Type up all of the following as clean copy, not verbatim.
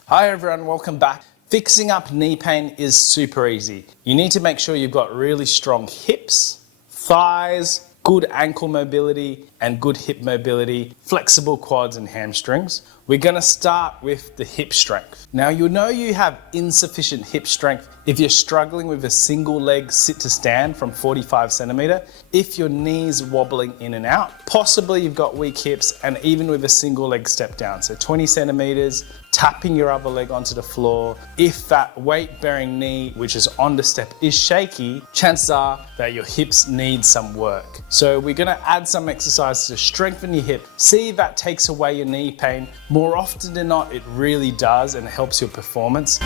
Hi everyone, welcome back. Fixing up knee pain is super easy. You need to make sure you've got really strong hips, thighs, good ankle mobility and good hip mobility, flexible quads and hamstrings. We're going to start with the hip strength. Now you know you have insufficient hip strength if you're struggling with a single leg sit to stand from 45 centimeter, if your knee's wobbling in and out, possibly you've got weak hips, and even with a single leg step down, so 20 centimeters, tapping your other leg onto the floor. If that weight bearing knee, which is on the step, is shaky, chances are that your hips need some work. So we're going to add some exercises to strengthen your hip. See if that takes away your knee pain. More often than not, it really does and helps your performance.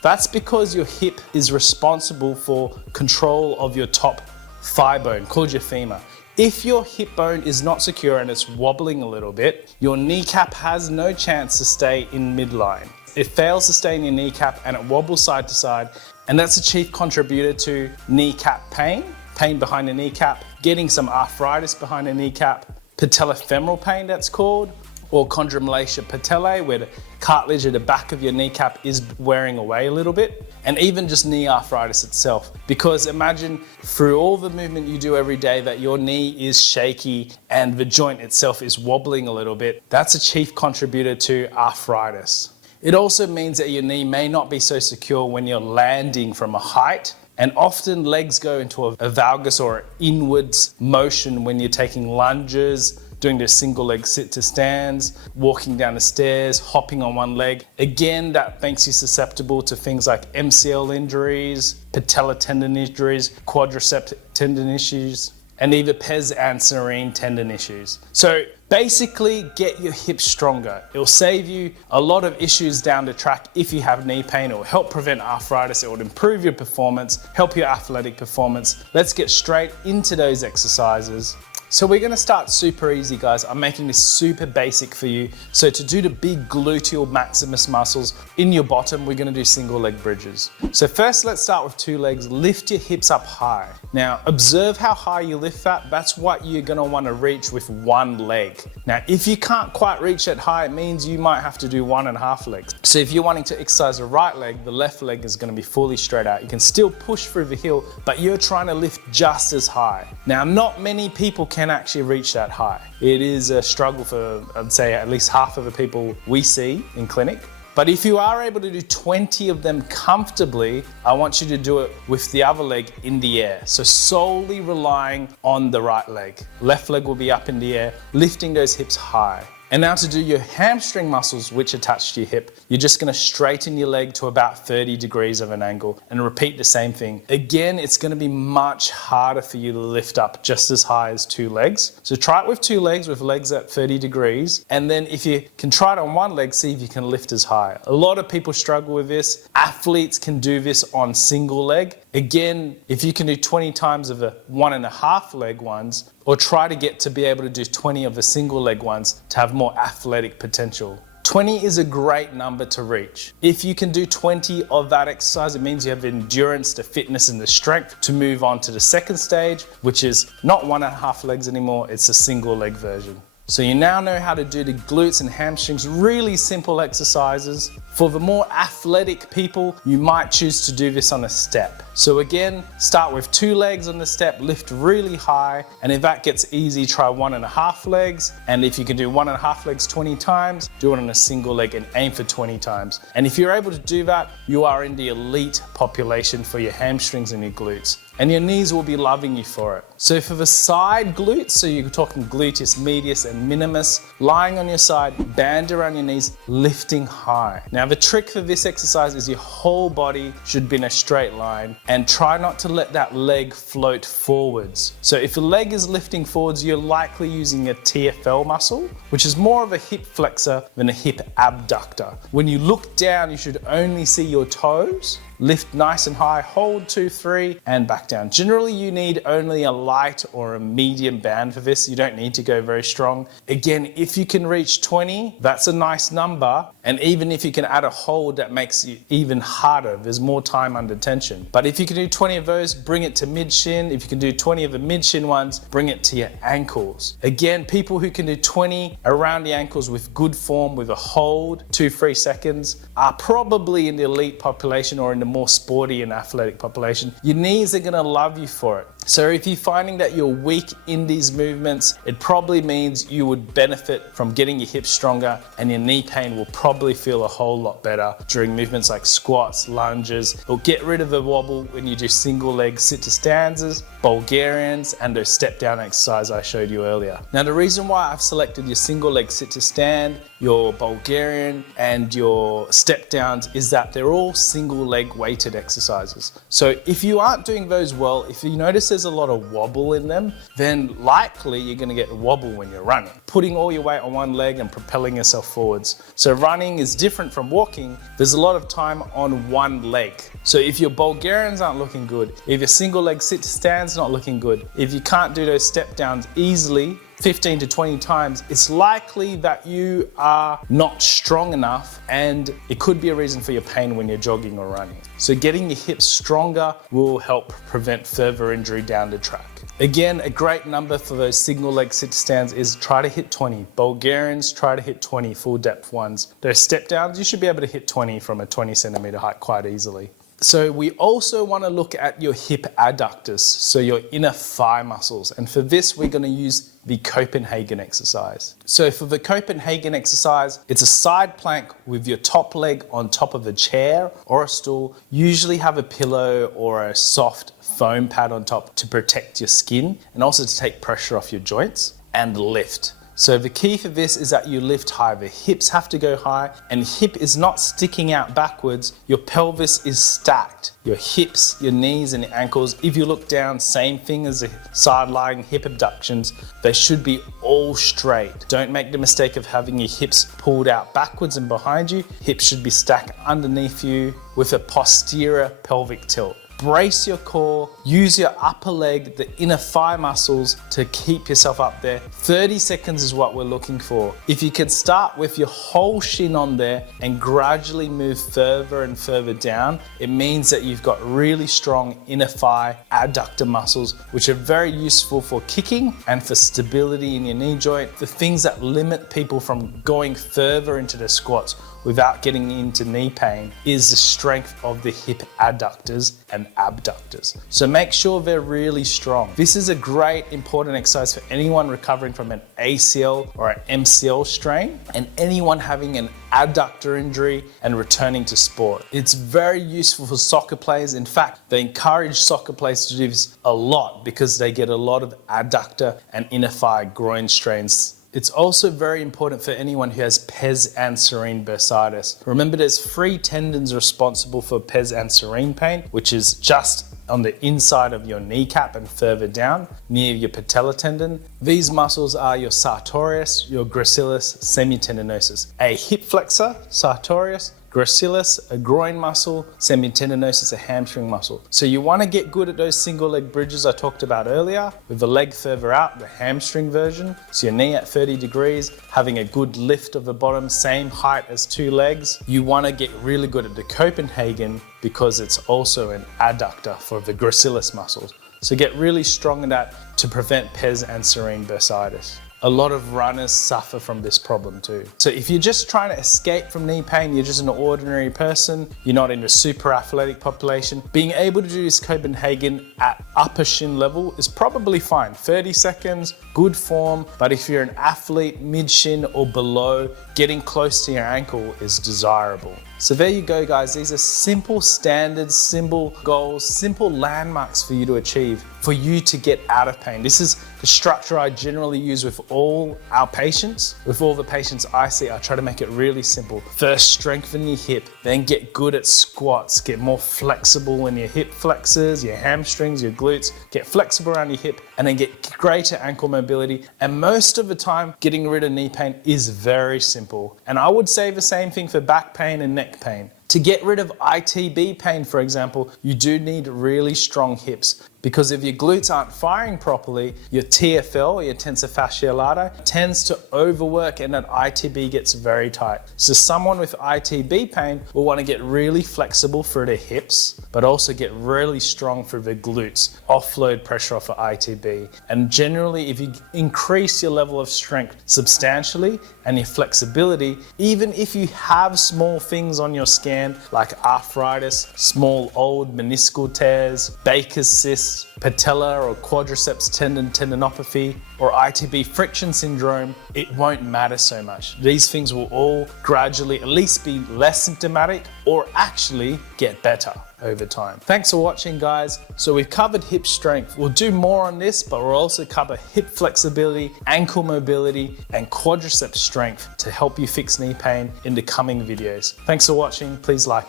That's because your hip is responsible for control of your top thigh bone, called your femur. If your hip bone is not secure and it's wobbling a little bit, your kneecap has no chance to stay in midline. It fails to stay in your kneecap and it wobbles side to side, and that's a chief contributor to kneecap pain, pain behind the kneecap, getting some arthritis behind the kneecap, patellofemoral pain that's called, or chondromalacia patellae, where the cartilage at the back of your kneecap is wearing away a little bit, and even just knee arthritis itself. Because imagine through all the movement you do every day that your knee is shaky and the joint itself is wobbling a little bit. That's a chief contributor to arthritis. It also means that your knee may not be so secure when you're landing from a height, and often legs go into a valgus or inwards motion when you're taking lunges, doing the single leg sit to stands, walking down the stairs, hopping on one leg. Again, that makes you susceptible to things like MCL injuries, patella tendon injuries, quadriceps tendon issues, and even pes anserine tendon issues. So basically, get your hips stronger. It'll save you a lot of issues down the track if you have knee pain. It will help prevent arthritis. It will improve your performance, help your athletic performance. Let's get straight into those exercises. So we're going to start super easy, guys. I'm making this super basic for you. So to do the big gluteal maximus muscles in your bottom, we're going to do single leg bridges. So first, let's start with two legs. Lift your hips up high. Now observe how high you lift that. That's what you're going to want to reach with one leg. Now if you can't quite reach that high, it means you might have to do 1.5 legs. So if you're wanting to exercise the right leg, the left leg is going to be fully straight out. You can still push through the heel, but you're trying to lift just as high. Now not many people can actually reach that high. It is a struggle for, I'd say, at least half of the people we see in clinic. But if you are able to do 20 of them comfortably, I want you to do it with the other leg in the air. So solely relying on the right leg. Left leg will be up in the air, lifting those hips high. And now to do your hamstring muscles, which attach to your hip, you're just going to straighten your leg to about 30 degrees of an angle and repeat the same thing. Again, it's going to be much harder for you to lift up just as high as two legs. So try it with two legs, with legs at 30 degrees. And then if you can try it on one leg, see if you can lift as high. A lot of people struggle with this. Athletes can do this on single leg. Again, if you can do 20 times of the 1.5 leg ones, or try to get to be able to do 20 of the single leg ones to have more athletic potential. 20 is a great number to reach. If you can do 20 of that exercise, it means you have the endurance, the fitness and the strength to move on to the second stage, which is not 1.5 legs anymore, it's a single leg version. So you now know how to do the glutes and hamstrings, really simple exercises. For the more athletic people, you might choose to do this on a step. So again, start with two legs on the step, lift really high, and if that gets easy, try 1.5 legs. And if you can do 1.5 legs 20 times, do it on a single leg and aim for 20 times. And if you're able to do that, you are in the elite population for your hamstrings and your glutes. And your knees will be loving you for it. So for the side glutes, so you're talking gluteus medius and minimus, lying on your side, band around your knees, lifting high. Now the trick for this exercise is your whole body should be in a straight line, and try not to let that leg float forwards. So if the leg is lifting forwards, you're likely using a TFL muscle, which is more of a hip flexor than a hip abductor. When you look down, you should only see your toes. Lift nice and high, hold 2, 3, and back down. Generally, you need only a light or a medium band for this. You don't need to go very strong. Again, if you can reach 20, that's a nice number. And even if you can add a hold, that makes it even harder. There's more time under tension. But if you can do 20 of those, bring it to mid shin. If you can do 20 of the mid shin ones, bring it to your ankles. Again, people who can do 20 around the ankles with good form, with a hold, 2-3 seconds, are probably in the elite population or in the more sporty and athletic population. Your knees are gonna love you for it. So if you're finding that you're weak in these movements, it probably means you would benefit from getting your hips stronger, and your knee pain will probably feel a whole lot better during movements like squats, lunges. It'll get rid of the wobble when you do single leg sit to stanzas, Bulgarians, and those step down exercise I showed you earlier. Now the reason why I've selected your single leg sit to stand, your Bulgarian, and your step downs is that they're all single leg weighted exercises. So if you aren't doing those well, if you notice there's a lot of wobble in them, then likely you're gonna get wobble when you're running. Putting all your weight on one leg and propelling yourself forwards. So running is different from walking. There's a lot of time on one leg. So if your Bulgarians aren't looking good, if your single leg sit to stand's not looking good, if you can't do those step downs easily, 15 to 20 times, it's likely that you are not strong enough, and it could be a reason for your pain when you're jogging or running. So getting your hips stronger will help prevent further injury down the track. Again, a great number for those single leg sit stands is try to hit 20. Bulgarians, try to hit 20 full depth ones. Those step downs, you should be able to hit 20 from a 20 centimeter height quite easily. So we also want to look at your hip adductors, so your inner thigh muscles. And for this, we're going to use the Copenhagen exercise. So for the Copenhagen exercise, it's a side plank with your top leg on top of a chair or a stool. Usually have a pillow or a soft foam pad on top to protect your skin and also to take pressure off your joints, and lift. So the key for this is that you lift high. The hips have to go high, and hip is not sticking out backwards. Your pelvis is stacked. Your hips, your knees and your ankles, if you look down, same thing as the side-lying hip abductions, they should be all straight. Don't make the mistake of having your hips pulled out backwards and behind you. Hips should be stacked underneath you with a posterior pelvic tilt. Brace your core, use your upper leg, the inner thigh muscles to keep yourself up there. 30 seconds is what we're looking for. If you can start with your whole shin on there and gradually move further and further down, it means that you've got really strong inner thigh adductor muscles, which are very useful for kicking and for stability in your knee joint. The things that limit people from going further into the squats without getting into knee pain is the strength of the hip adductors and abductors. So make sure they're really strong. This is a great important exercise for anyone recovering from an ACL or an MCL strain, and anyone having an adductor injury and returning to sport. It's very useful for soccer players. In fact, they encourage soccer players to do this a lot because they get a lot of adductor and inner thigh groin strains. It's also very important for anyone who has pes and serine bursitis. Remember, there's 3 tendons responsible for pes and serine pain, which is just on the inside of your kneecap and further down near your patella tendon. These muscles are your sartorius, your gracilis, semitendinosus. A hip flexor, sartorius, gracilis, a groin muscle, semitendinosus, a hamstring muscle. So you want to get good at those single leg bridges I talked about earlier, with the leg further out, the hamstring version. So your knee at 30 degrees, having a good lift of the bottom, same height as 2 legs. You want to get really good at the Copenhagen because it's also an adductor for the gracilis muscles. So get really strong in that to prevent pes and serine bursitis. A lot of runners suffer from this problem too. So if you're just trying to escape from knee pain, you're just an ordinary person, you're not in a super athletic population, being able to do this Copenhagen at upper shin level is probably fine. 30 seconds, good form, but if you're an athlete, mid shin or below, getting close to your ankle is desirable. So there you go, guys. These are simple standards, simple goals, simple landmarks for you to achieve, for you to get out of pain. This is the structure I generally use with all our patients. With all the patients I see, I try to make it really simple. First, strengthen your hip, then get good at squats, get more flexible in your hip flexors, your hamstrings, your glutes, get flexible around your hip, and then get greater ankle mobility. And most of the time, getting rid of knee pain is very simple. And I would say the same thing for back pain and neck pain. To get rid of ITB pain, for example, you do need really strong hips, because if your glutes aren't firing properly, your TFL, your tensor fasciae latae, tends to overwork and that ITB gets very tight. So someone with ITB pain will want to get really flexible through their hips, but also get really strong through the glutes, offload pressure off of ITB. And generally, if you increase your level of strength substantially and your flexibility, even if you have small things on your scan like arthritis, small old meniscal tears, Baker's cysts, patella or quadriceps tendinopathy, or ITB friction syndrome, it won't matter so much. These things will all gradually at least be less symptomatic or actually get better over time. Thanks for watching, guys. So we've covered hip strength. We'll do more on this, but we'll also cover hip flexibility, ankle mobility, and quadriceps strength to help you fix knee pain in the coming videos. Thanks for watching. Please like